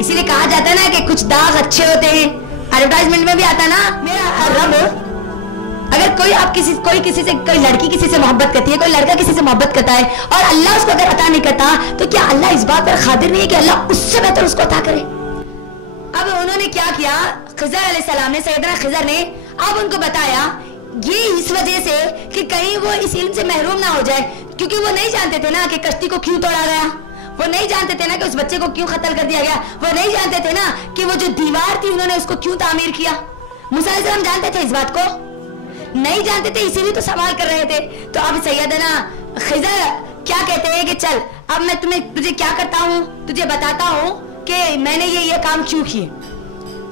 इसीलिए कहा जाता है ना कि कुछ दाग अच्छे होते हैं, एडवर्टाइजमेंट में भी आता ना, मेरा रब। अगर कोई किसी से, कोई लड़की किसी से मोहब्बत करती है, कोई लड़का किसी से मोहब्बत करता है और अल्लाह उसको अगर अता नहीं करता, तो क्या अल्लाह इस बात पर खादिर नहीं है कि अल्लाह उससे बेहतर उसको अता करे? अब उन्होंने क्या किया, खिज़र अलैहिस्सलाम ने, सैयदना खिज़र ने अब उनको बताया, ये इस वजह से कि कहीं वो इस इल्म से महरूम ना हो जाए, क्योंकि वो नहीं जानते थे ना कि कश्ती को क्यों तोड़ा गया, वो नहीं जानते थे ना कि उस बच्चे को क्यों कत्ल कर दिया गया, वो नहीं जानते थे ना कि वो जो दीवार थी उन्होंने उसको क्यों तामीर किया। मूसा अलैहिस्सलाम जानते थे इस बात को? नहीं जानते थे, इसीलिए तो सवाल कर रहे थे। तो अब सैयदना खिज़र क्या कहते हैं कि चल अब मैं तुझे क्या करता हूँ, तुझे बताता हूँ कि मैंने ये काम क्यों किए।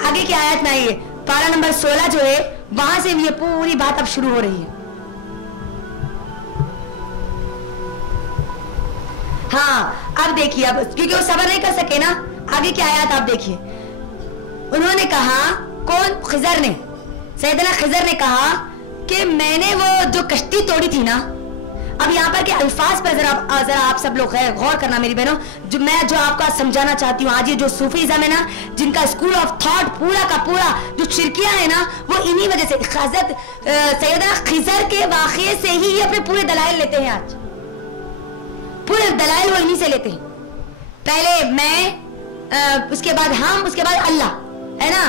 आगे की आयत में आइए, पारा नंबर 16 जो है, वहां से ये पूरी बात अब शुरू हो रही है। हाँ अब देखिए, अब क्योंकि वो सबर नहीं कर सके ना, आगे की आयत आप देखिए। उन्होंने कहा, कौन? खिज़र ने, सैयदना खिज़र ने कहा कि मैंने वो जो कश्ती तोड़ी थी ना। अब यहाँ पर के अल्फाज पर जरा आप सब लोग गौर करना मेरी बहनों, जो आपको आज समझाना चाहती हूँ। आज ये जो सूफीज़्म है ना, जिनका स्कूल ऑफ थॉट पूरा का पूरा जो शिरकियाँ है ना, वो इन्हीं वजह से, हज़रत सैयदना खिज़र के वाक़े से ही ये अपने पूरे दलाइल लेते हैं। आज पूरे दलाइल वो इन्हीं से लेते हैं। पहले मैं, उसके बाद हम, उसके बाद अल्लाह, है ना,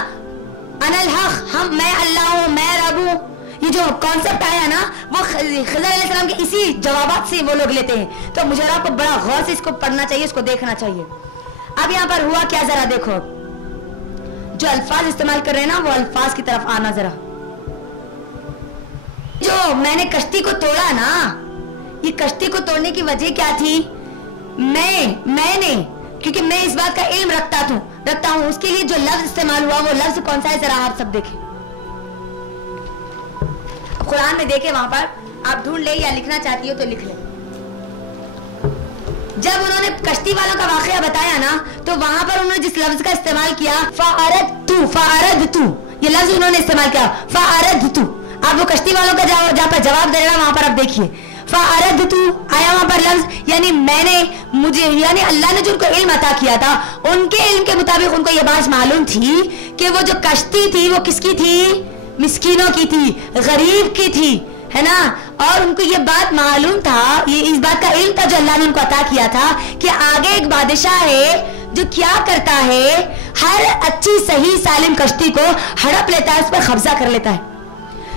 अनल हक, हम, मैं अल्लाह हूँ, मैं रब हूँ। ये जो कॉन्सेप्ट आया ना, वो खिज़र अलैहिस्सलाम के इसी जवाबात से वो लोग लेते हैं। तो मुझे आपको बड़ा गौर से इसको पढ़ना चाहिए, इसको देखना चाहिए। अब यहाँ पर हुआ क्या, जरा देखो, जो अल्फाज इस्तेमाल कर रहे हैं ना, वो अल्फाज की तरफ आना जरा। जो मैंने कश्ती को तोड़ा ना, ये कश्ती को तोड़ने की वजह क्या थी? मैंने, क्योंकि मैं इस बात का इल्म रखता हूं, उसके लिए जो लफ्ज इस्तेमाल हुआ, वो लफ्ज कौन सा है, जरा आप सब देखें। कुरान में देखे, वहां पर आप ढूंढ ले, या लिखना चाहती हो तो लिख ले। जब उन्होंने कश्ती वालों का वाकया बताया ना, तो वहां पर उन्होंने जिस लफ्ज का इस्तेमाल किया, फ़अरदतु, ये लफ्ज उन्होंने इस्तेमाल किया, फ़अरदतु। आप वो कश्ती वालों का जहां पर जवाब दे रहा, वहां पर आप देखिए, फ़अरदतु आया वहां पर लफ्ज, यानी मैंने, मुझे, यानी अल्लाह ने जो उनको इल्म अता किया था, उनके इल्म के मुताबिक उनको ये बात मालूम थी कि वो जो कश्ती थी वो किसकी थी? मिस्कीनों की थी, गरीब की थी, है ना। और उनको ये बात मालूम था, ये इस बात का इल्म था जो अल्लाह ने उनको अता किया था कि आगे एक बादशाह है जो क्या करता है, हर अच्छी सही सालिम कश्ती को हड़प लेता है, उस पर कब्जा कर लेता है।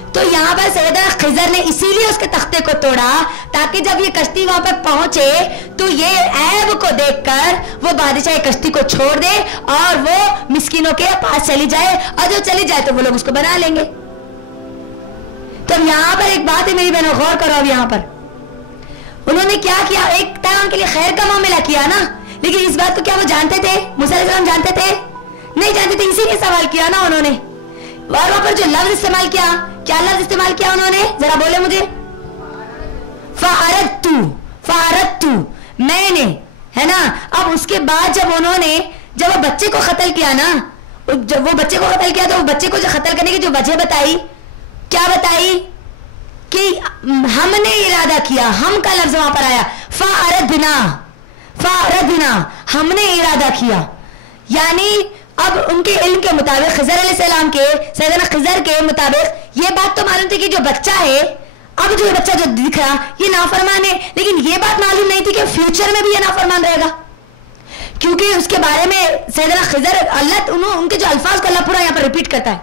तो यहाँ पर सैयदना खिज़र ने इसीलिए उसके तख्ते को तोड़ा, ताकि जब ये कश्ती वहां पर पहुंचे तो ये ऐब को देखकर वो बादशाह कश्ती को छोड़ दे और वो मिस्किनों के पास चली जाए, और जो चली जाए तो वो लोग उसको बना लेंगे। तो यहाँ पर एक बात है मेरी बहनों, गौर करो। अब यहाँ पर उन्होंने क्या किया, एक टाइम के लिए खैर का मामला किया ना, लेकिन इस बात को क्या वो जानते थे? मूसा अलैहिस्सलाम जानते थे? नहीं जानते थे, इसीलिए सवाल किया ना उन्होंने। और वहां पर जो लफ्ज इस्तेमाल किया, क्या लफ्ज इस्तेमाल किया उन्होंने, जरा बोले मुझे? फ़अरदतु, मैंने, है ना। अब उसके बाद जब वो बच्चे को कत्ल किया ना, जब वो बच्चे को कत्ल किया, तो वो बच्चे को जो कत्ल करने की जो वजह बताई, क्या बताई? कि हमने इरादा किया, हम का लफ्ज वहां पर आया, फ़अरदना, हमने इरादा किया। यानी अब उनके इल्म के मुताबिक, खिज़र अलैहिस्सलाम के, सैयदना खिज़र के मुताबिक ये बात तो मालूम थी कि जो बच्चा है, अब जो बच्चा जो दिख रहा, ये नाफरमान है, लेकिन ये बात मालूम नहीं थी कि फ्यूचर में भी ये नाफरमान रहेगा, क्योंकि उसके बारे में सैयदना खिज़र, अल्लाह उनके जो अल्फाज को अल्लाह पूरा यहाँ पर रिपीट करता है,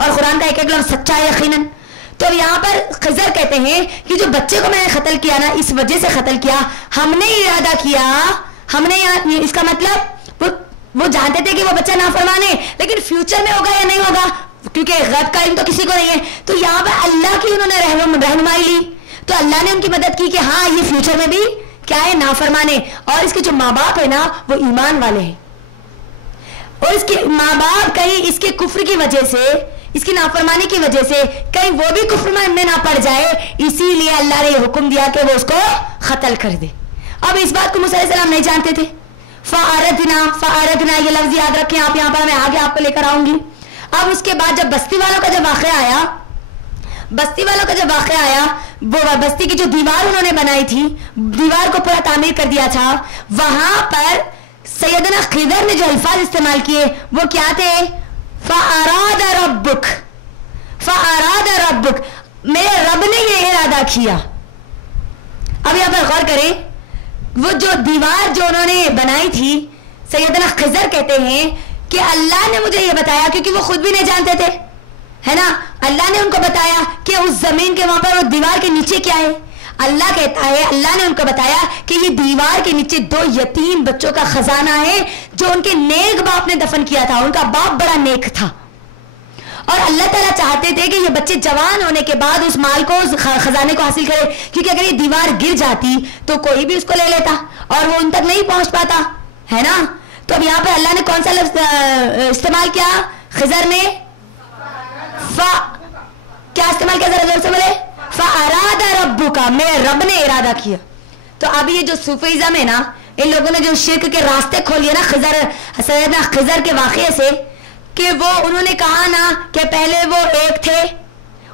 और कुरान का एक एक लफ्ज सच्चा है यकीनन। तो यहाँ पर खिज़र कहते हैं कि जो बच्चे को मैंने कत्ल किया ना, इस वजह से कत्ल किया, हमने इरादा किया, हमने यहाँ, इसका मतलब वो जानते थे कि वो बच्चा नाफरमान है, लेकिन फ्यूचर में होगा या नहीं होगा, क्योंकि गैब का इल्म तो किसी को नहीं है। तो यहाँ पर अल्लाह की उन्होंने रहनुमाई ली, तो अल्लाह ने उनकी मदद की कि हाँ, ये फ्यूचर में भी क्या है, नाफरमान है। और इसके जो माँ बाप है ना, वो ईमान वाले हैं, और इसके माँ बाप कहीं इसके कुफ्र की वजह से, इसकी नाफरमानी की वजह से कहीं वो भी कुफ्र में ना पड़ जाए, इसीलिए अल्लाह ने हुक्म दिया कि वो उसको कत्ल कर दे। अब इस बात को मूसा अलैहिस्सलाम नहीं जानते थे। फ़अरदना ये लफ्ज याद रखें आप, यहाँ पर मैं आगे आपको लेकर आऊंगी। अब उसके बाद जब बस्ती वालों का जब वाक़या आया, वो बस्ती की जो दीवार उन्होंने बनाई थी, दीवार को पूरा तामीर कर दिया था, वहां पर सैयदना खिदर ने जो अल्फाज इस्तेमाल किए वो क्या थे? फ़अराद रब्बुक, फ़अराद रब्बुक, मेरे रब ने ये इरादा किया। अब यहां पर गौर करें, वो जो दीवार जो उन्होंने बनाई थी, सैयदना खिदर कहते हैं कि अल्लाह ने मुझे ये बताया, क्योंकि वो खुद भी नहीं जानते थे, है ना। अल्लाह ने उनको बताया कि उस जमीन के वहां पर वो दीवार के नीचे क्या है। अल्लाह कहता है, अल्लाह ने उनको बताया कि ये दीवार के नीचे 2 यतीम बच्चों का खजाना है जो उनके नेक बाप ने दफन किया था। उनका बाप बड़ा नेक था और अल्लाह ताला चाहते थे कि ये बच्चे जवान होने के बाद उस माल को, उस खजाने को हासिल करें, क्योंकि अगर ये दीवार गिर जाती तो कोई भी उसको ले लेता और वो उन तक नहीं पहुंच पाता, है ना। तो अब यहाँ पे अल्लाह ने कौन सा लफ्ज इस्तेमाल किया? खिजर ने क्या इस्तेमाल किया? जरा जोर से बोले। फ़अराद रब्बुका, मेरे रब ने इरादा किया। तो अब ये जो सूफीज़म है ना, इन लोगों ने जो शिर्क के रास्ते खोल लिए ना सैयदना खिजर के वाक़े से, कि वो उन्होंने कहा ना कि पहले वो एक थे,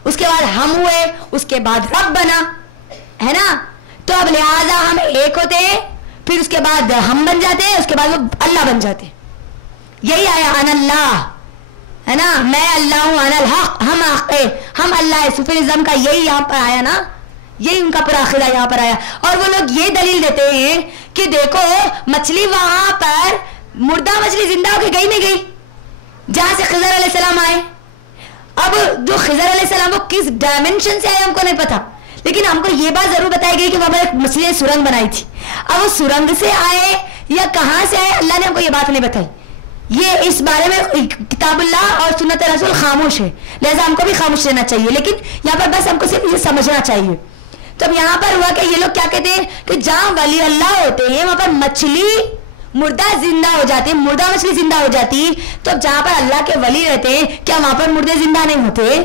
उसके बाद हम हुए, उसके बाद रब बना, है ना। तो अब लिहाजा हम एक होते हैं, फिर उसके बाद हम बन जाते हैं, उसके बाद वो अल्लाह बन जाते। यही आया अनल्लाह, है ना, मैं अल्लाह हूं, अनल हक, हम अल्लाह है। सूफीज़म का यही यहाँ पर आया ना, यही उनका पूरा अक़ीदा यहाँ पर आया। और वो लोग ये दलील देते हैं कि देखो मछली वहां पर, मुर्दा मछली जिंदा होकर गई नहीं गई जहां से खिजर अलैहिस्सलाम आए। अब जो खिजर अलैहिस्सलाम वो किस डायमेंशन से आए हमको नहीं पता, लेकिन हमको ये बात जरूर बताई गई कि वहां पर एक मछली ने सुरंग बनाई थी। अब वो सुरंग से आए या कहां से आए, अल्लाह ने हमको ये बात नहीं बताई। ये इस बारे में किताबुल्लाह और सुन्नत रसूल खामोश है, लिहाजा हमको भी खामोश रहना चाहिए। लेकिन यहाँ पर बस हमको सिर्फ ये समझना चाहिए। तो अब यहाँ पर हुआ कि ये लोग क्या कहते हैं कि जहां वली अल्लाह होते हैं वहां पर मछली मुर्दा जिंदा हो जाती, मुर्दा मछली जिंदा हो जाती। तो जहां पर अल्लाह के वली रहते हैं, क्या वहां पर मुर्दे जिंदा नहीं होते?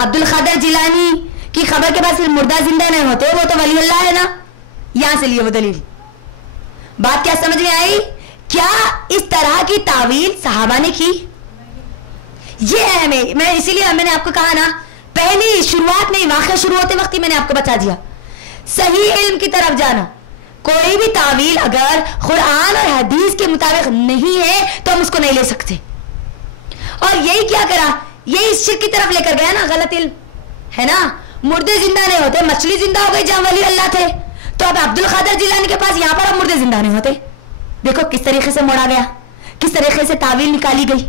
अब्दुल कादिर जिलानी की खबर के बाद मुर्दा जिंदा नहीं होते, वो तो वली अल्लाह है ना। यहां से लिए वो दलील। बात क्या समझ में आई? क्या इस तरह की तावील सहाबा ने की? ये अहम है। मैं इसीलिए मैंने आपको कहा ना, पहली शुरुआत में, वाक़या शुरू होते वक्त ही मैंने आपको बता दिया, सही इल्म की तरफ जाना। कोई भी तावील अगर कुरान और हदीस के मुताबिक नहीं है तो हम उसको नहीं ले सकते। और यही क्या करा, यही शिर्क की तरफ लेकर गया ना, गलत इल्म, है ना। मुर्दे जिंदा नहीं होते, मछली जिंदा हो गई जहां वली अल्लाह थे। तो अब अब्दुल कादिर जिलानी के पास यहां पर अब मुर्दे जिंदा नहीं होते। देखो किस तरीके से मोड़ा गया, किस तरीके से तावील निकाली गई।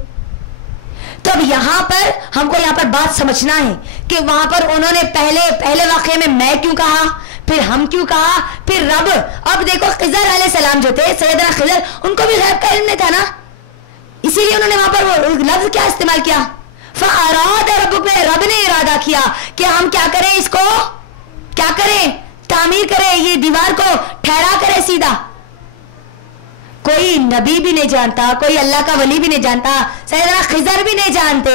तो अब यहां पर हमको यहां पर बात समझना है कि वहां पर उन्होंने पहले वाक़े में मैं क्यों कहा, फिर हम क्यों कहा, फिर रब। अब देखो खिजर अलैहिस्सलाम जो थे, सैयदना खिजर, उनको भी गैब का इल्म नहीं था ना, इसीलिए उन्होंने वहां पर वो लफ्ज क्या इस्तेमाल किया? फ़अराद रब्बुक, में रब ने इरादा किया कि हम क्या करें, इसको क्या करें, तामीर करें, ये दीवार को ठहरा करें सीधा। कोई नबी भी नहीं जानता, कोई अल्लाह का वली भी नहीं जानता, सैयदना खिजर भी नहीं जानते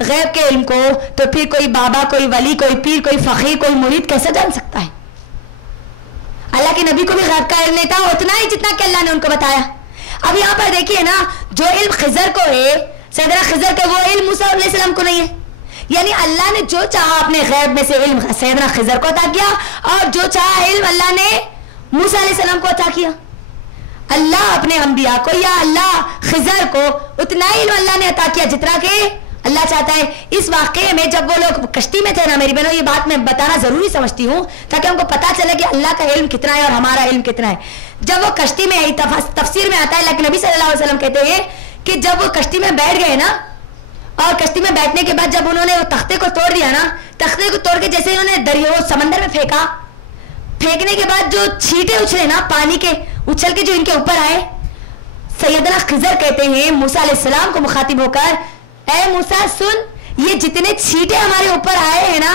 गैब के इल्म को, तो फिर कोई बाबा, कोई वली, कोई पीर, कोई फकीर, कोई मुरीद कैसे जान सकता है? अल्लाह के नबी को भी गैब का इल्म नहीं था, उतना ही जितना कि अल्लाह ने उनको बताया। अब यहाँ पर देखिए ना, जो इल्म खिजर को है, सैयदना खिजर के, वो इल्म मूसा अलैहिस्सलाम को नहीं है। यानी अल्लाह ने जो चाहा अपने गैब में से इल्म सैयदना खिजर को अता किया, और जो चाहा इल्म अल्लाह ने मूसा अलैहिस्सलाम को अता किया। अल्लाह अपने अंबिया को या अल्लाह खिजर को उतना ही इल्म अल्लाह ने अता किया जितना कि अल्लाह चाहता है। इस वाक़े में जब वो लोग कश्ती में थे ना, मेरी बहनों, ये बात मैं बताना जरूरी समझती हूँ ताकि हमको पता चले कि अल्लाह का इल्म कितना है और हमारा इल्म कितना है। जब वो कश्ती में आई, तफसीर में आता है, लेकिन नबी सल्लल्लाहु अलैहि वसल्लम कहते हैं कि जब वो कश्ती में बैठ गए ना, और कश्ती में बैठने के बाद जब उन्होंने वो तख्ते को तोड़ दिया ना, तख्ते को तोड़ के जैसे उन्होंने दरिया समंदर में फेंका, फेंकने के बाद जो छींटे उछले ना, पानी के उछल के जो इनके ऊपर आए, सैयदना खिजर कहते हैं मूसा अलैहिस्सलाम को मुखातिब होकर, ऐ मूसा सुन, ये जितने छींटे हमारे ऊपर आए हैं ना,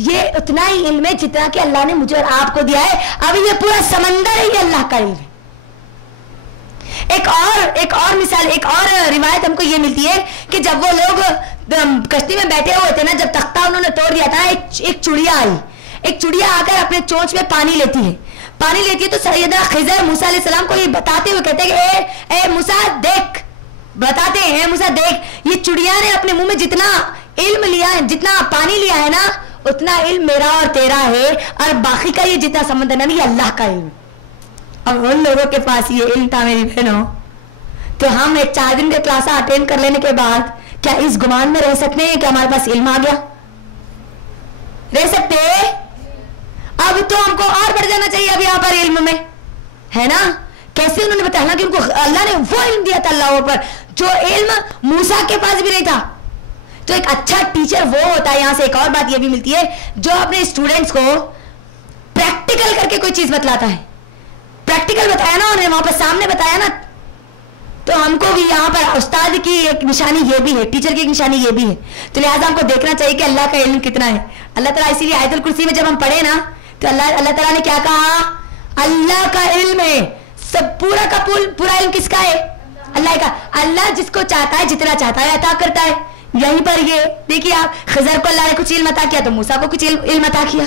ये उतना ही इल्म है जितना कि अल्लाह ने मुझे और आपको दिया है। अब ये पूरा समंदर है, ये अल्लाह का इल्म है। एक और मिसाल, एक और रिवायत हमको ये मिलती है कि जब वो लोग कश्ती में बैठे हुए थे ना, जब तख्ता उन्होंने तोड़ दिया था, एक चिड़िया आई, एक चिड़िया आकर अपने चोंच में पानी लेती है, तो सैयदना खिजर मूसा अलैहिस्सलाम को ये बताते हुए कहते हैं कि ए मूसा देख, बताते हैं मूसा देख, ये चिड़िया ने अपने मुंह में जितना इल्म लिया है, जितना पानी लिया है ना, उतना इल्म मेरा और तेरा है, और बाकी का ये जितना समंदर है ना, ये अल्लाह का इल्म। अब उन लोगों के पास ये इल्म था मेरी बहनों, तो हम एक 4 दिन के क्लास अटेंड कर लेने के बाद क्या इस गुमान में रह सकते हैं कि हमारे पास इल्म आ गया? रह सकते? अब तो हमको और बढ़ जाना चाहिए अब यहाँ पर इल्म में, है ना? कैसे उन्होंने बताया ना कि उनको अल्लाह ने वो इल्म दिया था, अल्लाह पर, जो इल्म मूसा के पास भी नहीं था। तो एक अच्छा टीचर वो होता है। यहां से एक और बात ये भी मिलती है, जो अपने स्टूडेंट्स को प्रैक्टिकल करके कोई चीज बतलाता है। प्रैक्टिकल बताया ना उन्होंने, वहां पर सामने बताया ना। तो हमको भी यहाँ पर उस्ताद की एक निशानी ये भी है, टीचर की एक निशानी ये भी है। तो लिहाजा हमको देखना चाहिए कि अल्लाह का इल्म कितना है। अल्लाह ताला इसीलिए आयतुल कुर्सी में जब हम पढ़े ना, तो अल्लाह ताला ने क्या कहा? अल्लाह का इल्म है, सब पूरा का पूरा इल्म किसका है? अल्लाह का। अल्लाह जिसको चाहता है, जितना चाहता है अता करता है। यहीं पर ये देखिए आप, खिजर को अल्लाह ने कुछ इल्म अता किया तो मूसा को कुछ इल्म अता किया।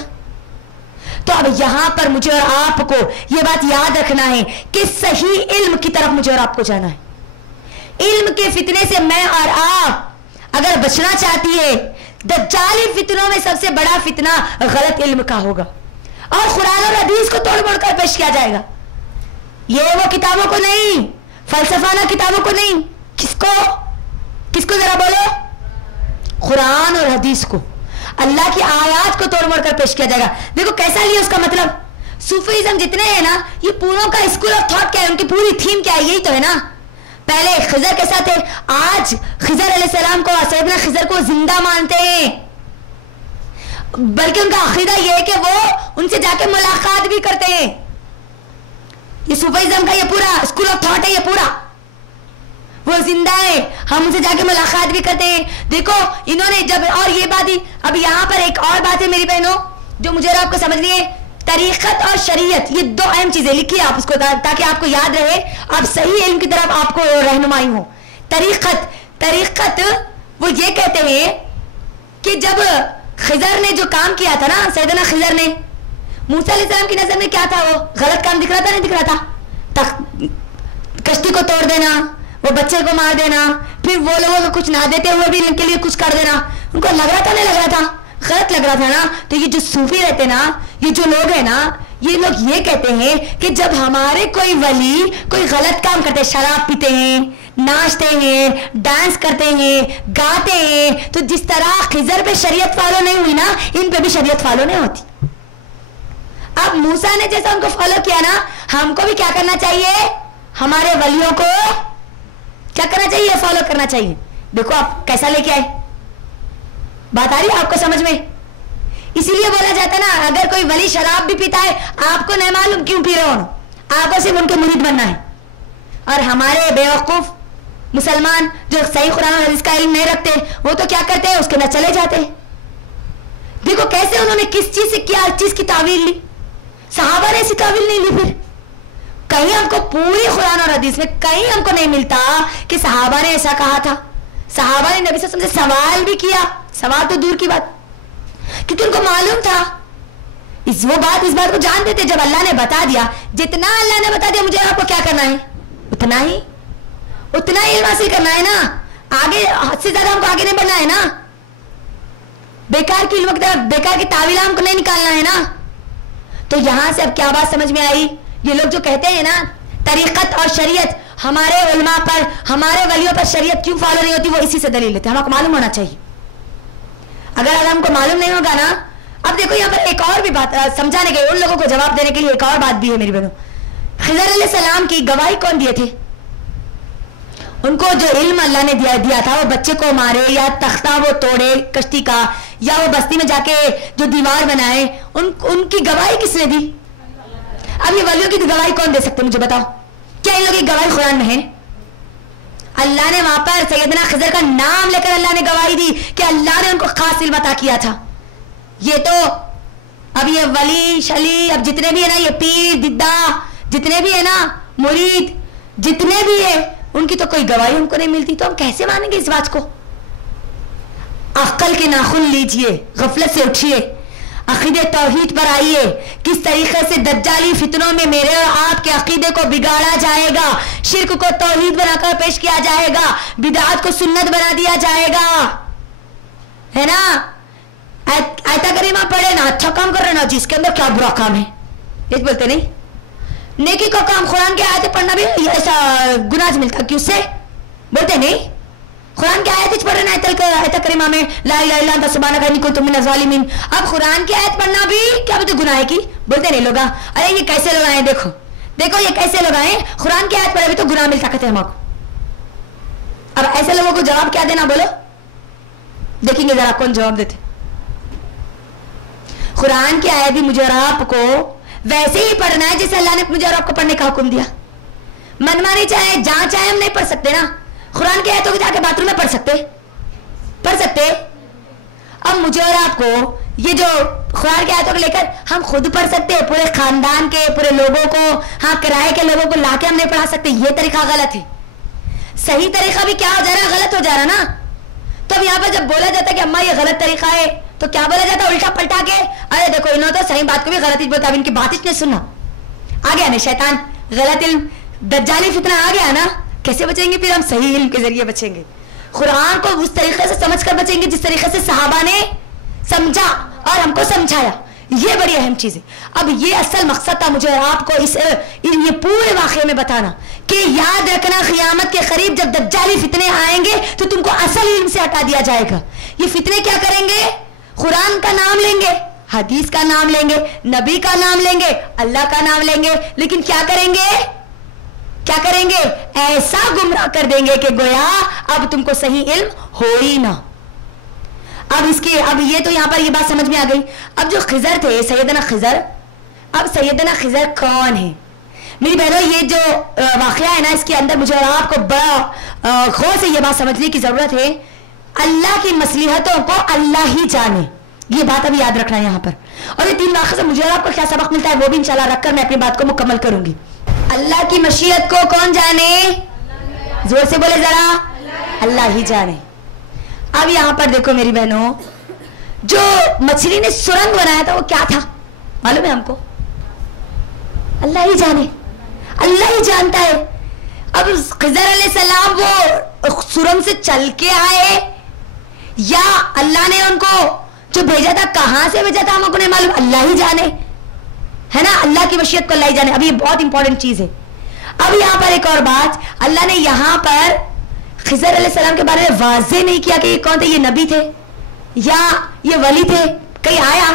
तो अब यहां पर मुझे और आपको ये बात याद रखना है कि सही इल्म की तरफ मुझे और आपको जाना है। इल्म के फितने से मैं और आप अगर बचना चाहती है, दज्जाली फितनों में सबसे बड़ा फितना गलत इल्म का होगा, और कुरान और हदीस को तोड़ मोड़ कर पेश किया जाएगा। ये वो किताबों को नहीं, फलसफाना किताबों को नहीं, किसको किसको जरा बोलो? कुरान और हदीस को, अल्लाह की आयत को तोड़ मोड़ कर पेश किया जाएगा। देखो कैसा लिया उसका मतलब। सूफीज्म जितने हैं ना, ये पूरों का स्कूल ऑफ थॉट क्या है, उनकी पूरी थीम क्या है? यही तो है ना। पहले खिजर के साथ है, आज खिजर अलैहिस्सलाम को, सैयदना खिजर को जिंदा मानते हैं, बल्कि उनका अकीदा यह है कि वो उनसे जाके मुलाकात भी करते हैं। ये सूफीज्म का ये पूरा स्कूल ऑफ थॉट है, ये पूरा वो जिंदा है, हम उनसे जाके मुलाकात भी करते हैं। देखो इन्होंने जब, और ये बात ही, अब यहां पर एक और बात है मेरी बहनों जो मुझे आपको समझनी है। तरीकत और शरीयत, ये 2 अहम चीजें लिखिए आप उसको, ताकि आपको याद रहे, आप सही इल्म की तरफ आपको रहनुमाई हो। तरीकत वो ये कहते हैं कि जब खिजर ने जो काम किया था ना, सैयदना खिजर ने, मूसा अलैहिस्सलाम की नजर में क्या था? वो गलत काम दिख रहा था, नहीं दिख रहा था? कश्ती को तोड़ देना, वो बच्चे को मार देना, फिर वो लोगों को कुछ ना देते हुए भी इनके लिए कुछ कर देना, उनको लग रहा था नहीं लग रहा था? गलत लग रहा था ना। तो ये जो सूफी रहते ना, ये जो लोग हैं ना, ये लोग ये कहते हैं कि जब हमारे कोई वली कोई गलत काम करते, शराब पीते हैं, नाचते हैं, डांस करते हैं, गाते हैं, तो जिस तरह खिजर पे शरीयत फॉलो नहीं हुई ना, इन पे भी शरीयत फॉलो नहीं होती। अब मूसा ने जैसा उनको फॉलो किया ना, हमको भी क्या करना चाहिए? हमारे वलियों को क्या करना चाहिए? फॉलो करना चाहिए। देखो आप कैसा लेके आए, बात आ रही है आपको समझ में? इसीलिए बोला जाता है ना, अगर कोई वली शराब भी पीता है, आपको नहीं मालूम क्यों पी रहे हो, आपको सिर्फ उनके मुरीद बनना है। और हमारे बेवकूफ मुसलमान जो सही कुरान और हदीस का इल्म नहीं रखते, वो तो क्या करते हैं, उसके अंदर चले जाते हैं। देखो कैसे उन्होंने किस चीज से क्या चीज की तावील ली। सहाबा ने ऐसी तावील नहीं ली। फिर कहीं हमको पूरी कुरान और हदीस में कहीं हमको नहीं मिलता कि सहाबा ने ऐसा कहा था। सहाबा ने नबी सल्लल्लाहु अलैहि वसल्लम से सवाल भी किया, सवाल तो दूर की बात, क्योंकि उनको मालूम था, इस बात को जानते थे। जब अल्लाह ने बता दिया, जितना अल्लाह ने बता दिया, मुझे आपको क्या करना है? उतना ही इल्म हासिल करना है ना। आगे हद से ज्यादा हमको आगे नहीं बढ़ना है ना। बेकार की इल्म की तरफ, बेकार की तावीला हमको नहीं निकालना है ना। तो यहां से अब क्या बात समझ में आई? ये लोग जो कहते हैं ना तरीकत और शरीयत, हमारे उलमा पर, हमारे वलियों पर शरीयत क्यों फॉलो नहीं होती, वो इसी से दलील लेते हैं। हमको मालूम होना चाहिए। अगर हमको मालूम नहीं होगा ना, अब देखो यहाँ पर एक और भी बात समझाने के, उन लोगों को जवाब देने के लिए एक और बात भी है मेरी बहनों। खिजर अलैहिस्सलाम की गवाही कौन दिए थे? उनको जो इल्म अल्लाह ने दिया था, वो बच्चे को मारे या तख्ता वो तोड़े कश्ती का, या वो बस्ती में जाके जो दीवार बनाए, उनकी गवाही किसने दी? अब ये वलियों की गवाही कौन दे सकते, मुझे बताओ? क्या इन लोगों की गवाही कुरान में है? अल्लाह ने वहां पर सैयदना खिजर का नाम लेकर अल्लाह ने गवाही दी कि अल्लाह ने उनको खास इल्म अता किया था। ये तो अब ये वली शली, अब जितने भी है ना, ये पीर दिद्दा, जितने भी है ना, मुरीद, जितने भी है, उनकी तो कोई गवाही हमको नहीं मिलती। तो हम कैसे मानेंगे इस बात को? अक्ल के नाखून लीजिए, गफलत से उठिए, अकीदे तौहीद पर आइए। किस तरीके से दज्जाली फितनों में मेरे और आपके अकीदे को बिगाड़ा जाएगा, शिर्क को तौहीद बनाकर पेश किया जाएगा, बिदअत को सुन्नत बना दिया जाएगा, है ना। आयता करीमा पढ़े ना अच्छा काम कर रहे ना, जिसके अंदर क्या बुरा काम है, ये बोलते नहीं। नेकी का काम कुरान के आयतें पढ़ना भी ऐसा गुनाह मिलता कि उससे, बोलते नहीं। कुरान की आयत पढ़ रहे आयत करीमा में ला इलाहा इल्ला अंता सुब्हानका इन्नी कुन्तु मिनज़ ज़ालिमीन, अब कुरान की आयत पढ़ना भी क्या बोलते गुनाह है की, बोलते नहीं लोग। अरे ये कैसे लोग आए, देखो देखो ये कैसे लोग आए, कुरान की आयत पढ़े भी तो गुनाह मिलता कहते हैं हमको। अब ऐसे लोगों को जवाब क्या देना, बोलो, देखेंगे जरा कौन जवाब देते। कुरान की आयत भी मुझे और आपको वैसे ही पढ़ना है जैसे अल्लाह ने मुझे और आपको पढ़ने का हुक्म दिया। मनमानी चाहे जहां चाहे हम नहीं पढ़ सकते ना, कुरान की आयतों को जाके बाथरूम में पढ़ सकते। अब मुझे और आपको ये जो कुरान की आयतों को लेकर हम खुद पढ़ सकते हैं, पूरे खानदान के पूरे लोगों को, हाँ किराए के लोगों को लाके हम नहीं पढ़ा सकते, ये तरीका गलत है। सही तरीका भी क्या हो जा रहा है, गलत हो जा रहा ना। तब यहाँ पर जब बोला जाता है कि अम्मा ये गलत तरीका है, तो क्या बोला जाता है उल्टा पलटा के, अरे देखो इन्होंने तो सही बात को भी गलत ही बोलता, अब इनकी बात इसने सुना, आ गया ना शैतान, गलत इल्म, दज्जाली फितना आ गया ना। कैसे बचेंगे फिर हम, सही इल्म के जरिए बचेंगे, कुरान को उस तरीके से समझकर बचेंगे जिस तरीके से सहाबा ने समझा और हमको समझाया। ये बड़ी अहम चीज है। अब ये असल मकसद था मुझे और आपको ये पूरे वाक़े में बताना कि याद रखना क़यामत के करीब जब दज्जाली फितने आएंगे तो तुमको असल इल्म से हटा दिया जाएगा। ये फितने क्या करेंगे, कुरान का नाम लेंगे, हदीस का नाम लेंगे, नबी का नाम लेंगे, अल्लाह का नाम लेंगे, लेकिन क्या करेंगे, ऐसा गुमराह कर देंगे कि गोया अब तुमको सही इल्म हो ही ना। अब ये तो यहां पर ये बात समझ में आ गई। अब जो खिजर थे, सैयदना खिजर, अब सैयदना खिजर कौन है मेरी बहनों, ये जो वाकया है ना, इसके अंदर मुझे और आपको बड़ा गौर से ये बात समझने की जरूरत है। अल्लाह की मसलिहतों को अल्लाह ही जाने, ये बात अभी याद रखना है यहाँ पर। और ये 3 वाक़े से मुझे और आपको क्या सबक मिलता है वो भी इंशाल्लाह रखकर मैं अपनी बात को मुकम्मल करूंगी। अल्लाह की मशीयत को कौन जाने, जोर से बोले जरा, अल्लाह ही जाने। अब यहां पर देखो मेरी बहनों, जो मछली ने सुरंग बनाया था वो क्या था मालूम है हमको, अल्लाह ही जाने, अल्लाह ही जानता है। अब खिजर अलैहिस्सलाम वो सुरंग से चल के आए या अल्लाह ने उनको जो भेजा था कहां से भेजा था हमको नहीं मालूम, अल्लाह ही जाने, है ना। अल्लाह की मशीयत को अल्लाह ही जाने। अब ये बहुत इंपॉर्टेंट चीज है। अब यहां पर एक और बात, अल्लाह ने यहां पर खिजर अलैहिस्सलाम के बारे में वाज़ेह नहीं किया कि ये कौन थे, ये नबी थे या ये वली थे, कहीं आया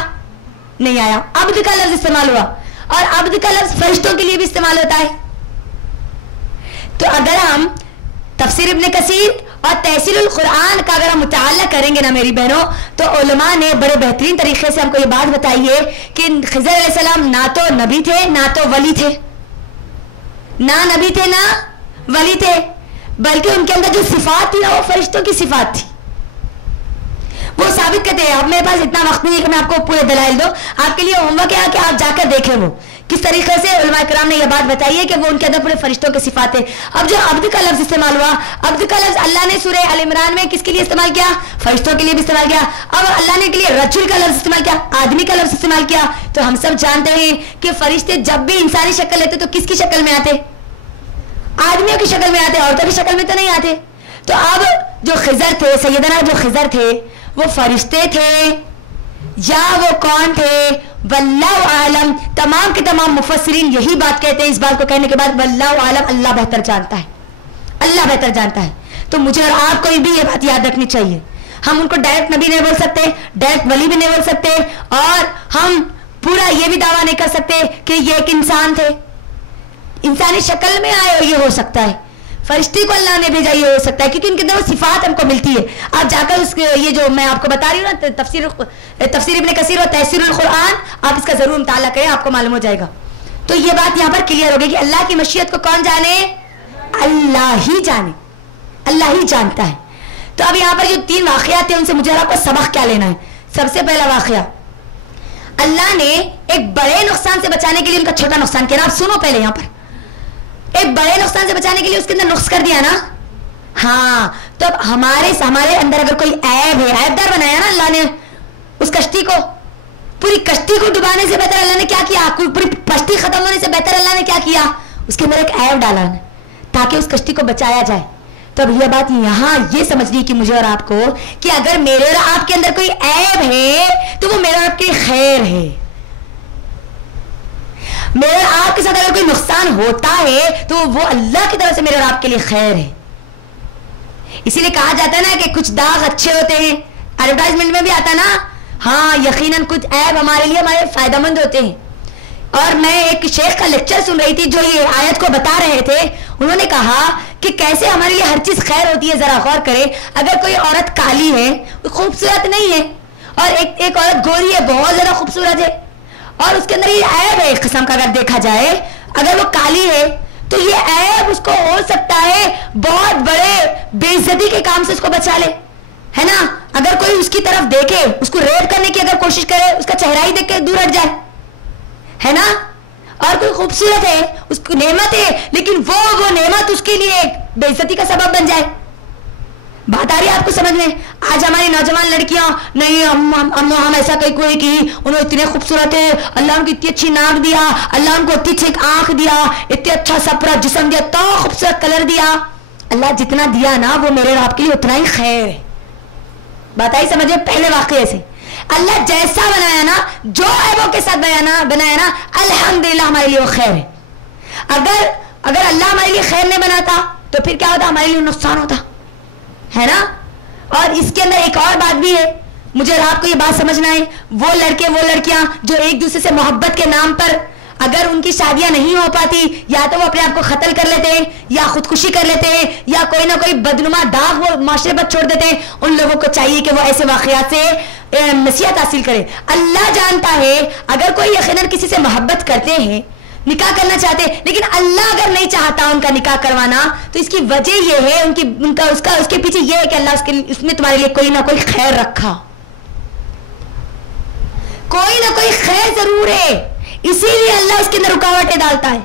नहीं आया। अब्द का लफ्ज इस्तेमाल हुआ और अब्द का लफ्ज फरिश्तों के लिए भी इस्तेमाल होता है। तो अगर हम तफसीर इब्न कसीर और तहसीरुल कुरान का अगर हम मुताला करेंगे ना मेरी बहनों, तो उलमा ने बड़े बेहतरीन तरीके से हमको ये बात बताई है कि खिजर अलैहिस्सलाम ना तो नबी थे ना तो वली थे, ना नबी थे ना वली थे, बल्कि उनके अंदर जो सिफात थी ना वो फरिश्तों की सिफात थी। वो साबित करते हैं। अब मेरे पास इतना वक्त नहीं है कि मैं आपको पूरे दलाइल दूं, आपके लिए होमवर्क है कि आप जाकर देखें वो किस तरीके से उलमा किराम ने यह बात बताई है कि वो उनके अंदर पूरे फरिश्तों की सिफात है। अब जो अब्द का लफ्ज इस्तेमाल हुआ, अब्द का लफ्ज अल्लाह ने सूरह अल इमरान में किसके लिए इस्तेमाल किया, फरिश्तों के लिए भी इस्तेमाल किया। अब अल्लाह ने के लिए रजुल का लफ्ज इस्तेमाल किया, आदमी का लफ्ज इस्तेमाल किया। तो हम सब जानते हैं कि फरिश्ते जब भी इंसानी शक्ल लेते तो किसकी शक्ल में आते, आदमियों की शक्ल में आते, औरतों की शक्ल में तो नहीं आते। तो अब जो खिजर थे, सैयदना जो खिजर थे वो फरिश्ते थे या वो कौन थे, वल्लाहु आलम। तमाम के तमाम मुफस्सिरीन यही बात कहते हैं। इस बात को कहने के बाद वल्लाहु आलम, अल्लाह बेहतर जानता है, अल्लाह बेहतर जानता है। तो मुझे और आपको भी ये बात याद रखनी चाहिए। हम उनको डायरेक्ट नबी नहीं बोल सकते, डायरेक्ट वली भी नहीं बोल सकते, और हम पूरा ये भी दावा नहीं कर सकते कि ये एक इंसान थे, इंसानी शक्ल में आए, ये हो सकता है फरिश्ते को अल्लाह ने भेजा, ये हो सकता है, क्योंकि उनके अंदर वो सिफात हमको मिलती है। आप जाकर उसके ये जो मैं आपको बता रही हूँ ना, तफसीर इब्न कसीर और तहसीरुल कुरान, आप इसका जरूर मुताला करें, आपको मालूम हो जाएगा। तो ये बात यहाँ पर क्लियर हो गई कि अल्लाह की मशीयत को कौन जाने, अल्लाह ही जाने, अल्लाह ही जानता है। तो अब यहाँ पर जो 3 वाकयात थे उनसे मुझे आपको सबक क्या लेना है। सबसे पहला वाकया, अल्लाह ने एक बड़े नुकसान से बचाने के लिए उनका छोटा नुकसान किया। आप सुनो पहले, यहाँ पर एक बड़े नुकसान से बचाने के लिए उसके अंदर नुक्स कर दिया ना। हाँ, तो हमारे अंदर अगर कोई ऐब है, ऐबदार बनाया ना अल्लाह ने उस कश्ती को, पूरी कश्ती को डुबाने से बेहतर अल्लाह ने क्या किया, पूरी कश्ती खत्म होने से बेहतर अल्लाह ने क्या किया, उसके अंदर एक ऐब डाला ताकि उस कश्ती को बचाया जाए। तो अब यह बात यहां ये समझनी कि मुझे और आपको कि अगर मेरे और आपके अंदर कोई ऐब है तो वो मेरे और आपके लिए खैर है। मेरे और आपके साथ अगर कोई नुकसान होता है तो वो अल्लाह की तरफ से मेरे और आपके लिए खैर है। इसीलिए कहा जाता है ना कि कुछ दाग अच्छे होते हैं, एडवर्टाइजमेंट में भी आता ना, हाँ यकीनन कुछ ऐब हमारे लिए हमारे फायदेमंद होते हैं। और मैं एक शेख का लेक्चर सुन रही थी जो ये आयत को बता रहे थे। उन्होंने कहा कि कैसे हमारे लिए हर चीज खैर होती है। जरा गौर करें, अगर कोई औरत काली है, खूबसूरत नहीं है, और एक औरत गोरी है, बहुत ज्यादा खूबसूरत है, और उसके अंदर ये ऐब है एक किस्म का, अगर देखा जाए, अगर वो काली है तो ये ऐब उसको हो सकता है बहुत बड़े बेइज्जती के काम से उसको बचा ले, है ना। अगर कोई उसकी तरफ देखे, उसको रेप करने की अगर कोशिश करे, उसका चेहरा ही देख के दूर हट जाए, है ना। और कोई खूबसूरत है, उसको नेमत है, लेकिन वो नेमत उसके लिए एक बेइज्जती का सबब बन जाए। बात आ रही है आपको समझ में? आज हमारी नौजवान लड़कियां, नहीं हम ऐसा कहीं कोई की, उन्होंने इतने खूबसूरत है, अल्लाह उनको इतनी अच्छी नाक दिया, अल्लाह उनको इतनी अच्छी आंख दिया, इतने अच्छा सपरा जिस्म दिया, तो खूबसूरत कलर दिया। अल्लाह जितना दिया ना वो मेरे और आपके लिए उतना ही खैर है। बात आई समझे? पहले वाकये से अल्लाह जैसा बनाया ना, जो ऐबों के साथ बनाया ना, अल्हम्दुलिल्लाह हमारे लिए वो खैर है। अगर अल्लाह हमारे लिए खैर नहीं बनाता तो फिर क्या होता? हमारे लिए नुकसान होता, है ना। और इसके अंदर एक और बात भी है, मुझे और आपको ये बात समझना है, वो लड़के वो लड़कियां जो एक दूसरे से मोहब्बत के नाम पर अगर उनकी शादियां नहीं हो पाती, या तो वो अपने आप को कत्ल कर लेते हैं, या खुदकुशी कर लेते हैं, या कोई ना कोई बदनुमा दाग वो माशरे पर छोड़ देते हैं, उन लोगों को चाहिए कि वो ऐसे वाकयात से नसीहत हासिल करे। अल्लाह जानता है अगर कोई यकीनन किसी से मोहब्बत करते हैं, निकाह करना चाहते हैं, लेकिन अल्लाह अगर नहीं चाहता उनका निकाह करवाना, तो इसकी वजह यह है उसके पीछे यह है कि अल्लाह उसमें तुम्हारे लिए कोई ना कोई खैर रखा, कोई ना कोई खैर जरूर है, इसीलिए अल्लाह उसके अंदर रुकावटें डालता है।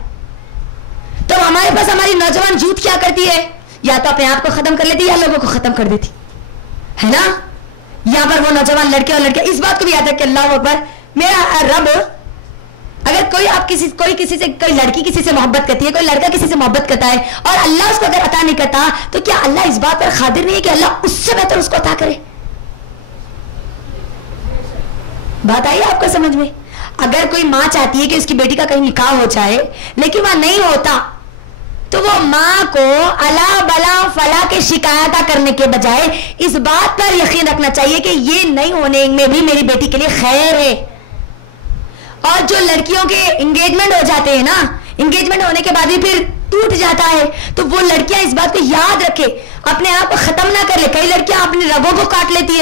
तो हमारे पास हमारी नौजवान यूथ क्या करती है? या तो अपने आप को खत्म कर लेती है, या लोगों को खत्म कर देती है ना। यहां पर वो नौजवान लड़के और लड़कियां इस बात को भी याद रखें, अल्लाह अकबर, मेरा रब, अगर कोई लड़की किसी से मोहब्बत करती है, कोई लड़का किसी से मोहब्बत करता है, और अल्लाह उसको अगर अता नहीं करता, तो क्या अल्लाह इस बात पर खादिर नहीं है कि अल्लाह उससे बेहतर उसको अता करे? बात आई आपको समझ में? अगर कोई माँ चाहती है कि उसकी बेटी का कहीं निकाह हो जाए, लेकिन वह नहीं होता, तो वो माँ को अला बला फला के शिकायत करने के बजाय इस बात पर यकीन रखना चाहिए कि ये नहीं होने में भी मेरी बेटी के लिए खैर है। और जो लड़कियों के एंगेजमेंट हो जाते हैं ना, एंगेजमेंट होने के बाद भी फिर टूट जाता है, तो वो लड़कियां इस बात को याद रखे, अपने आप को खत्म ना कर ले। कई लड़कियां अपने रगों को काट लेती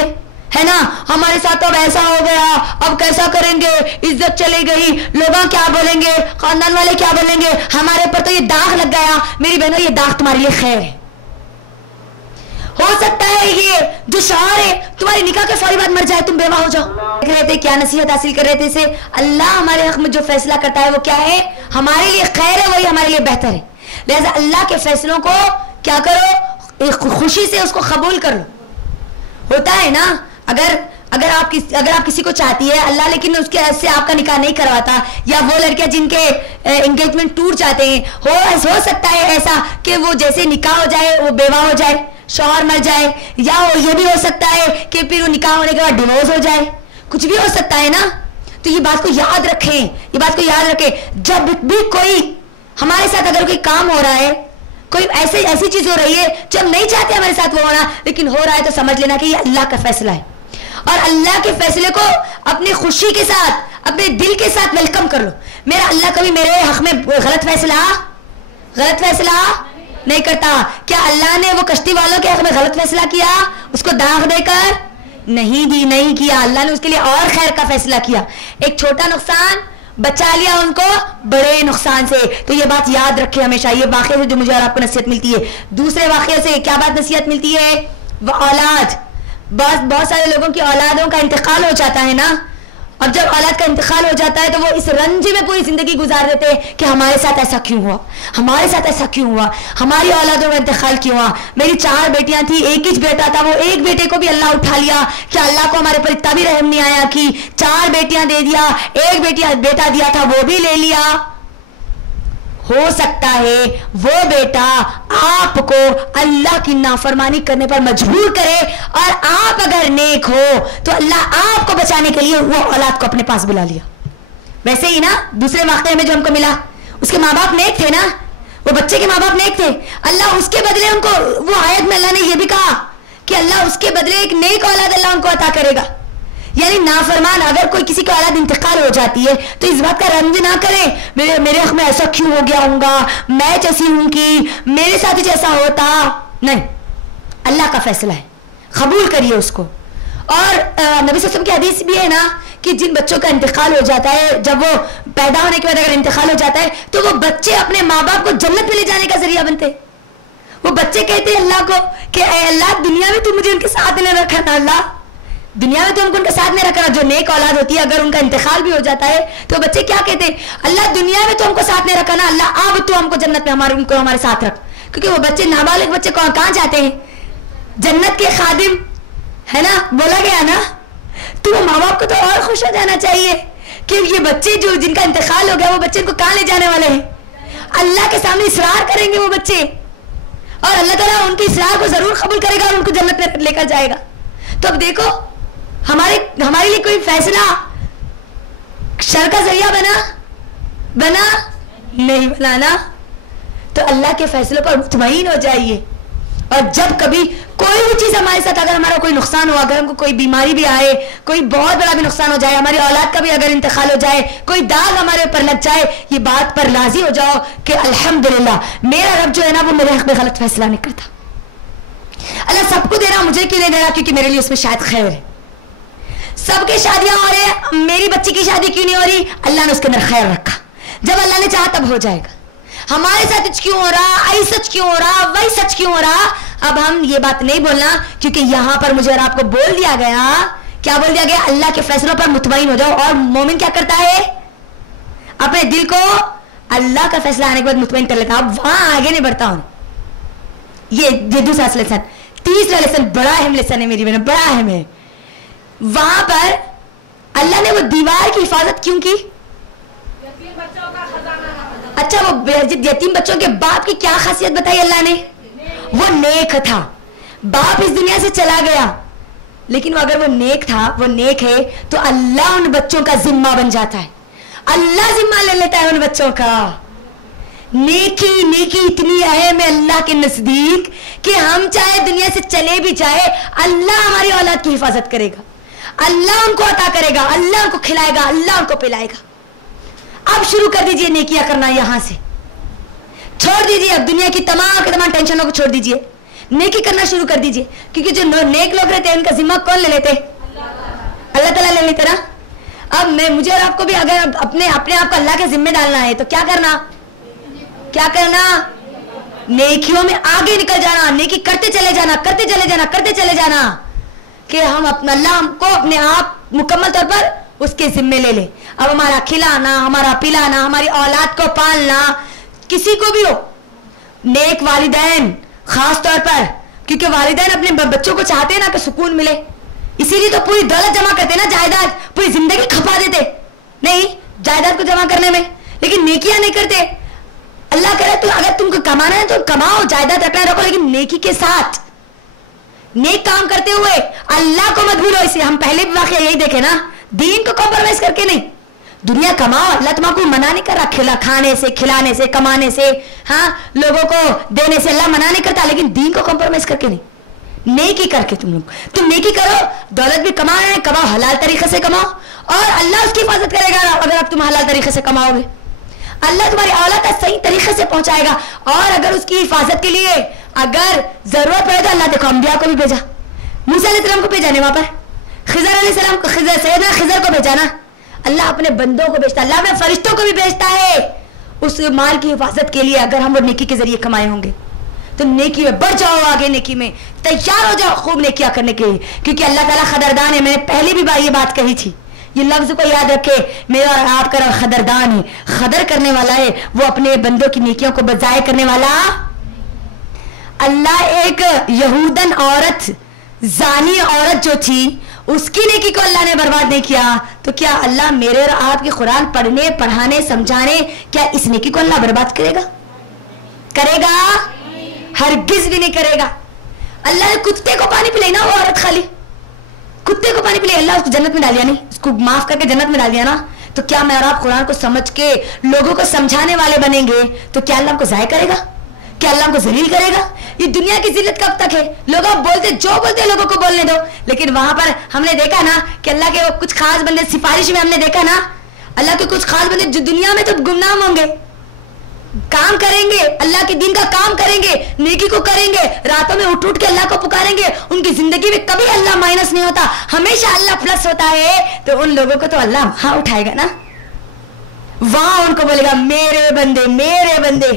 है ना, हमारे साथ अब ऐसा हो गया, अब कैसा करेंगे, इज्जत चली गई, लोग क्या बोलेंगे, खानदान वाले क्या बोलेंगे, हमारे पर तो ये दाग लग गया। मेरी बहनों, ये दाग तुम्हारे लिए खैर है। हो सकता है ये जो शौहर है तुम्हारी निकाह के फौरी बाद मर जाए, तुम बेवा हो जाओ। देख रहे थे क्या नसीहत हासिल कर रहे थे इसे? अल्लाह हमारे हक में जो फैसला करता है वो क्या है? हमारे लिए खैर है, वही हमारे लिए बेहतर है। लिहाजा अल्लाह के फैसलों को क्या करो, एक खुशी से उसको कबूल कर लो। होता है ना, अगर आप किसी को चाहती है अल्लाह, लेकिन उसके से आपका निकाह नहीं करवाता, या वो लड़कियां जिनके एंगेजमेंट टूट जाते हैं, हो सकता है ऐसा कि वो जैसे निकाह हो जाए वो बेवा हो जाए, शौहर मर जाए, या ये भी हो सकता है कि फिर वो निकाह होने के बाद डिवोर्स हो जाए, कुछ भी हो सकता है ना। तो ये बात को याद रखें, जब भी कोई हमारे साथ अगर कोई काम हो रहा है, कोई ऐसी चीज हो रही है जो हम नहीं चाहते हमारे साथ वो होना, लेकिन हो रहा है, तो समझ लेना कि ये अल्लाह का फैसला है, और अल्लाह के फैसले को अपनी खुशी के साथ, अपने दिल के साथ वेलकम कर लो। मेरा अल्लाह कभी मेरे हक में गलत फैसला नहीं करता। क्या अल्लाह ने वो कश्ती वालों के हक में गलत फैसला किया, उसको दाग देकर? नहीं किया। अल्लाह ने उसके लिए और खैर का फैसला किया। एक छोटा नुकसान बचा लिया उनको बड़े नुकसान से। तो ये बात याद रखे हमेशा, ये वाकये से जो मुझे और आपको नसीहत मिलती है। दूसरे वाकये से क्या बात नसीहत मिलती है? वो औलाद, बहुत सारे लोगों की औलादों का इंतकाल हो जाता है ना। अब जब औलाद का इंतकाल हो जाता है तो वो इस रंज में पूरी जिंदगी गुजार देते हैं कि हमारे साथ ऐसा क्यों हुआ, हमारी औलादों का इंतकाल क्यों हुआ। मेरी 4 बेटियां थी, एक ही बेटा था, वो एक बेटे को भी अल्लाह उठा लिया। क्या अल्लाह को हमारे पर इतना भी रहम नहीं आया कि 4 बेटियां दे दिया, एक बेटा दिया था वो भी ले लिया? हो सकता है वो बेटा आपको अल्लाह की नाफरमानी करने पर मजबूर करे, और आप अगर नेक हो तो अल्लाह आपको बचाने के लिए वो औलाद को अपने पास बुला लिया। वैसे ही ना दूसरे वाक़े में जो हमको मिला, उसके माँ बाप नेक थे ना, वो बच्चे के माँ बाप नेक थे, अल्लाह उसके बदले उनको, वो आयत में अल्लाह ने ये भी कहा कि अल्लाह उसके बदले एक नेक औलाद अल्लाह उनको अता करेगा। यानी नाफरमान अगर कोई किसी की औलाद इंतकाल हो जाती है तो इस बात का रंज ना करे, मेरे हक में ऐसा क्यों हो गया होगा, मैं जैसी हूं कि मेरे साथ ही जैसा होता, नहीं, अल्लाह का फैसला है, कबूल करिए उसको। और नबी सल्लल्लाहु अलैहि वसल्लम की हदीस भी है ना कि जिन बच्चों का इंतकाल हो जाता है, जब वो पैदा होने के बाद अगर इंतकाल हो जाता है तो वो बच्चे अपने माँ बाप को जन्नत में ले जाने का जरिया बनते। वो बच्चे कहते हैं अल्लाह को कि अल्लाह दुनिया में तू मुझे उनके साथ नहीं रखा ना, अल्लाह दुनिया में तो उनको उनके साथ नहीं रखा। जो नेक औलाद होती है अगर उनका इंतकाल भी हो जाता है तो बच्चे क्या कहते हैं, अल्लाह दुनिया में तो हमको साथ नहीं रखा ना, अल्लाह अब तो हमको जन्नत में उनको हमारे साथ रख। क्योंकि वो बच्चे, नाबालिग बच्चे कहाँ जाते हैं, जन्नत के खादिम है ना, बोला गया ना। तो वो माँ बाप को तो और खुश हो जाना चाहिए कि ये बच्चे जो जिनका इंतकाल हो गया वो बच्चे को कहाँ ले जाने वाले हैं, अल्लाह के सामने इसरार करेंगे वो बच्चे, और अल्लाह ताला उनकी इसरार को जरूर कबूल करेगा और उनको जन्नत में लेकर जाएगा। तो अब देखो हमारे लिए कोई फैसला शर का जरिया बना नहीं बनाना, तो अल्लाह के फैसलों पर मुतमईन हो जाइए। और जब कभी कोई भी चीज हमारे साथ, अगर हमारा कोई नुकसान हो, अगर हमको कोई बीमारी भी आए, कोई बहुत बड़ा भी नुकसान हो जाए, हमारी औलाद का भी अगर इंतकाल हो जाए, कोई दाग हमारे ऊपर लग जाए, ये बात पर राजी हो जाओ कि अल्हम्दुलिल्लाह मेरा रब जो है ना वो मेरे हक में गलत फैसला नहीं करता। अल्लाह सबको दे रहा, मुझे क्यों नहीं दे रहा, क्योंकि मेरे लिए उसमें शायद खैर है। सबके शादियां हो रहे हैं, मेरी बच्ची की शादी क्यों नहीं हो रही, अल्लाह ने उसके अंदर खैर रखा, जब अल्लाह ने चाहा तब हो जाएगा। हमारे साथ क्यों हो रहा, आई सच क्यों हो रहा, वही सच क्यों हो रहा। अब हम ये बात नहीं बोलना, क्योंकि यहां पर मुझे और आपको बोल दिया गया, क्या बोल दिया गया, अल्लाह के फैसलों पर मुतमईन हो जाओ। और मोमिन क्या करता है, अपने दिल को अल्लाह का फैसला आने के बाद मुतमईन कर लेता। अब वहां आगे नहीं बढ़ता हूं। ये दूसरा लेसन, तीसरा लेसन बड़ा अहम लेसन है मेरी बहन, बड़ा अहम है। वहां पर अल्लाह ने वो दीवार की हिफाजत क्यों की, अच्छा वो यतीम बच्चों के बाप की क्या खासियत बताई अल्लाह ने, वो नेक था, बाप इस दुनिया से चला गया, लेकिन अगर वो नेक था, वो नेक है, तो अल्लाह उन बच्चों का जिम्मा बन जाता है, अल्लाह जिम्मा ले लेता है उन बच्चों का। नेकी इतनी अहम है अल्लाह के नजदीक कि हम चाहे दुनिया से चले भी जाए, अल्लाह हमारी औलाद की हिफाजत करेगा, अल्लाह उनको अता करेगा, अल्लाह उनको खिलाएगा, अल्लाह उनको पिलाएगा। अब शुरू कर दीजिए नेकियां करना, यहां से छोड़ दीजिए, अब दुनिया की तमाम के तमाम टेंशनों को छोड़ दीजिए, नेकी करना शुरू कर दीजिए। क्योंकि जो नेक लोग रहते हैं उनका जिम्मा कौन ले लेते, अल्लाह ताला ले लेते ना। अब मुझे और आपको भी अगर अपने आप को अल्लाह के जिम्मे डालना है तो क्या करना, नेकियों में आगे निकल जाना, नेकी करते चले जाना कि हम अपना, अल्लाह हमको अपने आप मुकम्मल तौर पर उसके जिम्मे ले ले। अब हमारा खिलाना, हमारा पिलाना, हमारी औलाद को पालना, किसी को भी हो, नेक वालिदैन खास तौर पर, क्योंकि वालिदैन अपने बच्चों को चाहते हैं ना कि सुकून मिले, इसीलिए तो पूरी दौलत जमा करते ना, जायदाद पूरी जिंदगी खपा देते नहीं जायदाद को जमा करने में, लेकिन नेकियां नहीं करते। अल्लाह करे तो अगर तुमको कमाना है तो कमाओ, जायदाद रखना रखो, लेकिन नेकी के साथ, नेक काम करते हुए, अल्लाह को मत भूलो। इसे हम पहले भी वाकया यही देखे ना, दीन को कॉम्प्रोमाइज करके नहीं, दुनिया कमाओ, अल्लाह तुम्हारा मना नहीं कर रहा, खाने से, खिलाने से, कमाने से, हाँ लोगों को देने से अल्लाह मना नहीं करता, लेकिन दीन को कॉम्प्रोमाइज करके नहीं, नेकी करके तुम नेकी करो, दौलत भी कमाओ, हलाल तरीके से कमाओ, और अल्लाह उसकी हिफाजत करेगा। अगर आप तुम हलाल तरीके से कमाओगे, अल्लाह तुम्हारी औलाद तक सही तरीके से पहुंचाएगा। और अगर उसकी हिफाजत के लिए अगर जरूरत पड़े तो अल्लाह देखो अंबिया को भी भेजा, मूसा अलैहिस्सलाम को भेजा नहीं, वहां पर खिजर अलैहिस्सलाम को, सैयदना खिजर को भेजा ना, अल्लाह अपने बंदों को भेजता, अल्लाह अपने फरिश्तों को भी भेजता है उस माल की हिफाजत के लिए। अगर हम वो नेकी के जरिए कमाए होंगे तो नेकी में बढ़ जाओ, आगे नेकी में तैयार हो जाओ, खूब नेकियां करने के लिए, क्योंकि अल्लाह ताला खदरदान है। मैंने पहले भी ये बात कही थी, ये लफ्ज को याद रखे, मेरा और आपका रब खदरदान है, खदर करने वाला है, वो अपने बंदों की नेकियों को बजाय करने वाला। अल्लाह एक यहूदन औरत, जानी औरत जो थी, उसकी नेकी को अल्लाह ने बर्बाद नहीं किया, तो क्या अल्लाह मेरे और आपके कुरान पढ़ने, पढ़ाने, समझाने, क्या इस नेकी को अल्लाह बर्बाद करेगा? करेगा? हरगिज भी नहीं करेगा। अल्लाह ने कुत्ते को पानी पिलाई ना, वो औरत खाली कुत्ते को पानी पिलाई, अल्लाह उसको जन्नत में डाल दिया नहीं, उसको माफ करके जन्नत में डाल दिया ना। तो क्या मैं और आप कुरान को समझ के लोगों को समझाने वाले बनेंगे तो क्या अल्लाह को जाय करेगा? क्या अल्लाह को जलील करेगा? ये दुनिया की जिल्लत कब तक है? लोग आप बोलते, जो बोलते लोगों को बोलने दो, लेकिन वहां पर हमने देखा ना कि अल्लाह के कुछ खास बंदे, सिफारिश में हमने देखा ना, अल्लाह के कुछ खास बंदे जो दुनिया में तो गुमनाम होंगे, काम करेंगे, अल्लाह के दिन का काम करेंगे, नेकी को करेंगे, रातों में उठ उठ के अल्लाह को पुकारेंगे, उनकी जिंदगी में कभी अल्लाह माइनस नहीं होता, हमेशा अल्लाह प्लस होता है। तो उन लोगों को तो अल्लाह वहां उठाएगा ना, वहां उनको बोलेगा मेरे बंदे, मेरे बंदे।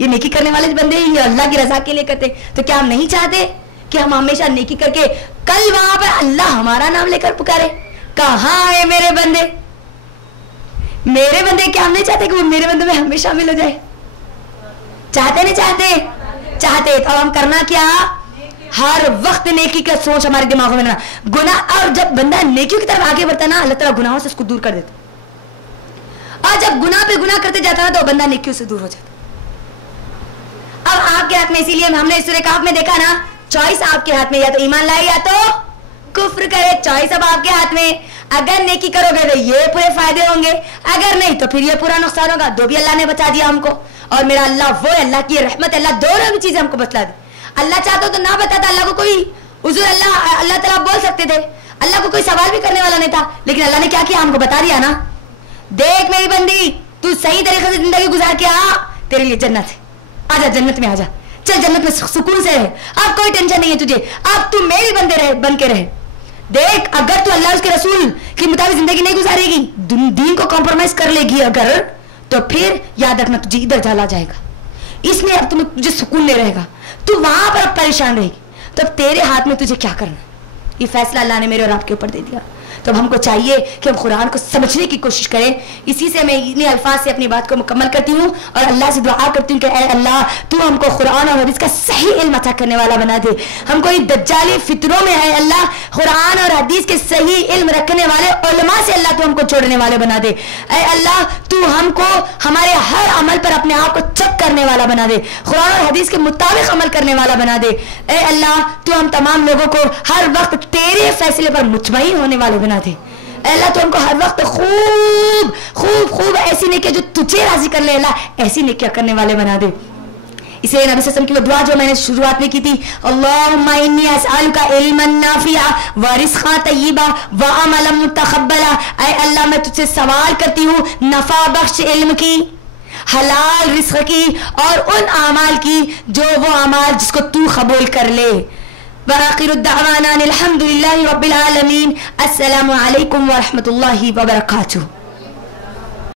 ये नेकी करने वाले बंदे ये अल्लाह की रजा के लिए करते। तो क्या हम नहीं चाहते कि हम हमेशा नेकी करके कल वहां पर अल्लाह हमारा नाम लेकर पुकारे, कहां है मेरे बंदे, मेरे बंदे? क्या हम नहीं चाहते कि वो मेरे बंदे में हमेशा शामिल हो जाए? चाहते नहीं चाहते? चाहते। तो हम करना क्या? हर वक्त नेकी का सोच हमारे दिमागों में ना, गुनाह। और जब बंदा नेकी की तरफ आगे बढ़ता ना, अल्लाह ताला गुनाहों से उसको दूर कर देता। और जब गुनाह पे गुनाह करते जाता ना, तो बंदा नेकियों से दूर हो जाता। अब आपके हाथ में, इसीलिए हमने सूरह कहफ में देखा ना, चॉइस आपके हाथ में, या तो ईमान लाए या तो कुफ्र करे। चॉइस अब आपके हाथ में। अगर नेकी करोगे तो ये पूरे फायदे होंगे, अगर नहीं तो फिर ये पूरा नुकसान होगा। दो भी अल्लाह ने बचा दिया हमको, और मेरा अल्लाह वो, अल्लाह की रहमत, अल्लाह दोनों भी चीजें हमको बतला दी। अल्लाह चाहता तो ना बताता, अल्लाह को कोई हुजूर अल्लाह ताला बोल सकते थे, अल्लाह को कोई सवाल भी करने वाला नहीं था, लेकिन अल्लाह ने क्या किया? हमको बता दिया ना, देख मेरी बंदी, तू सही तरीके से जिंदगी गुजार के आ, तेरे लिए जन्नत है, आजा जन्नत में आजा, चल जन्नत में सुकून से रहे, अब कोई टेंशन नहीं है तुझे, अब तू मेरी बंदे रहे, बन के रहे। देख, अगर तू अल्लाह उसके रसूल के मुताबिक जिंदगी नहीं गुजारेगी, दीन को कॉम्प्रोमाइज कर लेगी अगर, तो फिर याद रखना तुझे इधर डाला जाएगा। इसलिए अब तुझे सुकून नहीं रहेगा, तू वहां पर अब परेशान रहेगी। तो अब तेरे हाथ में तुझे क्या करना, ये फैसला अल्लाह ने मेरे और आपके ऊपर दे दिया। तो हमको चाहिए कि हम कुरान को समझने की कोशिश करें। इसी से मैं इन्हीं अल्फाज से अपनी बात को मुकम्मल करती हूँ और अल्लाह से दुआ करती हूँ कि ऐ अल्लाह, तू हमको कुरान और हदीस का सही इल्म अता करने वाला बना दे। हमको इन दज्जाली फितरों में है अल्लाह, कुरान और हदीस के सही इल्म रखने वाले उलमा से अल्लाह तू हमको छोड़ने वाले बना दे। ऐ अल्लाह, तू हमको हमारे हर अमल पर अपने आप को चेक करने वाला बना दे, कुरान और हदीस के मुताबिक अमल करने वाला बना दे। ऐ अल्लाह, तू हम तमाम लोगों को हर वक्त तेरे फैसले पर मुतमईन होने वाले बना दे। अल्लाह, तो हमको हर वक्त खूब खूब खूब ऐसी नेकियां जो तुझे राजी कर ले अल्लाह, ऐसी नेकियां करने वाले बना दे। इसलिए नबी सल्लल्लाहु अलैहि वसल्लम की वो दुआ जो मैंने शुरुआत में की थी, अल्लाहुम्मा इन्नी अस्अलुका इल्मन नाफिया व रिज़्क़न तय्यिबा व अमलन मुतक़ब्बला। ऐ अल्लाह, मैं तुझसे सवाल करती हूँ नफा बख्श इल्म की, हलाल रिज़्क़ की, और उन अमाल की जो वो अमाल जिसको तू कबूल कर ले। व आखिरु दावाना अनिल हम्दुलिल्लाहि रब्बिल आलमीन। अस्सलामु अलैकुम व रहमतुल्लाहि व बरकातुहू।